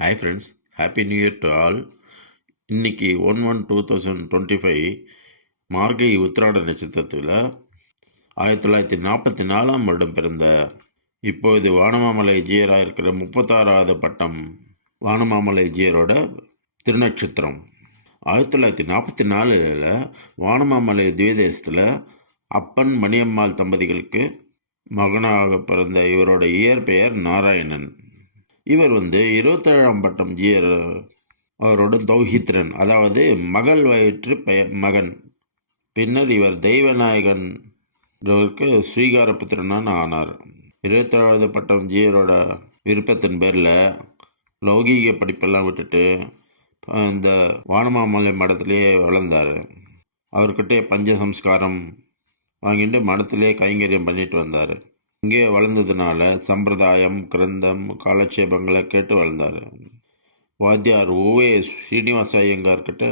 Hi friends, happy new year to all. இன்னைக்கு 1/1/2025 மார்கழி உத்திராட நட்சத்திரத்தில் 1944 வருடம் பிறந்த இப்போது வானமாமலை ஜியராக இருக்கிற 36வது பட்டம் வானமாமலை ஜியரோட திருநட்சத்திரம். 1944 வானமாமலை துவதேசத்தில் அப்பன் மணியம்மாள் தம்பதிகளுக்கு மகனாக பிறந்த இவரோட இயற்பெயர் நாராயணன். இவர் 27ஆம் பட்டம் ஜியர் அவரோட தௌஹித்ரன், அதாவது மகள் வயிற்று மகன். பின்னர் இவர் தெய்வநாயகன் ஸ்வீகார புத்திரனான ஆனார். 27வது பட்டம் ஜியரோட விருப்பத்தின் பேரில் லௌகீக படிப்பெல்லாம் விட்டுட்டு இந்த வானமாமலை மடத்திலேயே வளர்ந்தார். அவர்கிட்டே பஞ்சசம்ஸ்காரம் வாங்கிட்டு மடத்திலே கைங்கரியம் பண்ணிட்டு வந்தார். இங்கே வளர்ந்ததுனால சம்பிரதாயம், கிரந்தம், காலட்சேபங்களை கேட்டு வளர்ந்தார். வாத்தியார் ஓவே ஸ்ரீனிவாச ஐயங்கார்கிட்ட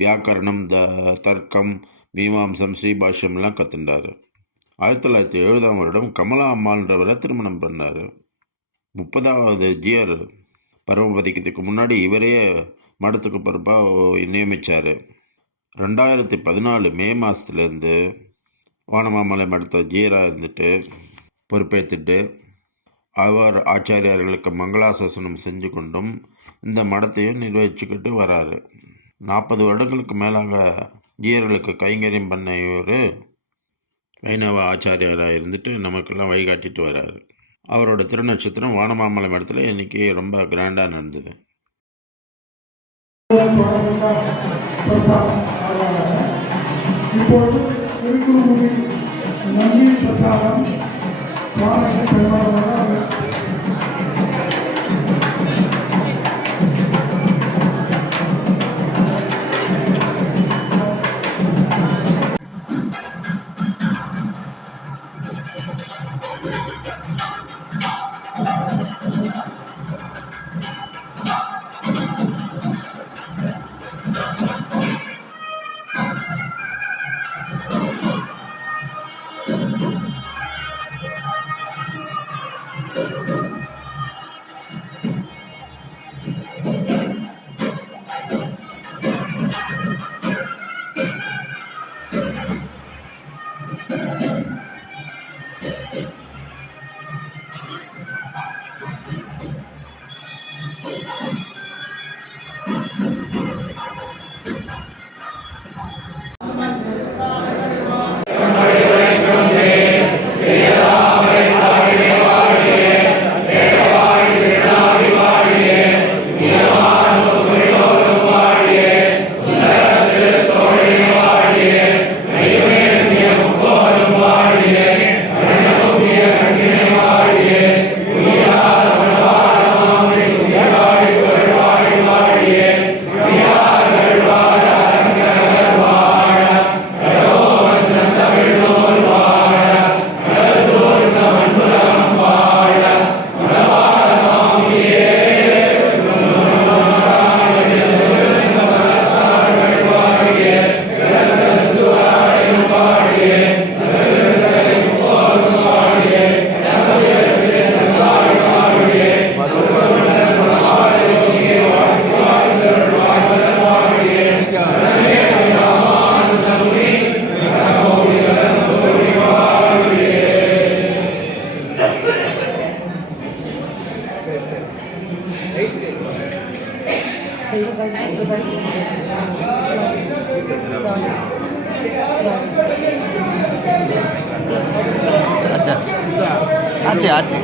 வியாக்கரணம், தர்க்கம், மீமாம்சம், ஸ்ரீபாஷ்யம்லாம் கற்றுண்டார். 1970ஆம் வருடம் கமலா அம்மாள்ன்றவரை திருமணம் பண்ணார். 30வது ஜியர் பரமபதிக்கிறதுக்கு முன்னாடி இவரே மடத்துக்கு பொறுப்பாக நியமித்தார். 2014 மே மாதத்துலேருந்து வானமாமலை மடத்தை ஜியராக இருந்துட்டு பொறுப்பேற்றுட்டு அவர் ஆச்சாரியார்களுக்கு மங்களாசாசனம் செஞ்சு கொண்டும் இந்த மடத்தையும் நிர்வகிச்சுக்கிட்டு வராரு. 40 வருடங்களுக்கு மேலாக ஜீயர்களுக்கு கைங்கரியம் பண்ண இவர் வைணவ ஆச்சாரியாராக இருந்துட்டு நமக்கெல்லாம் வழிகாட்டிட்டு வராரு. அவரோட திருநட்சத்திரம் வானமாமலை மடத்தில் இன்னைக்கு ரொம்ப கிராண்டாக நடந்தது. இப்பொழுது நன்றி பிரசாரம் আচ্ছা আছে আছে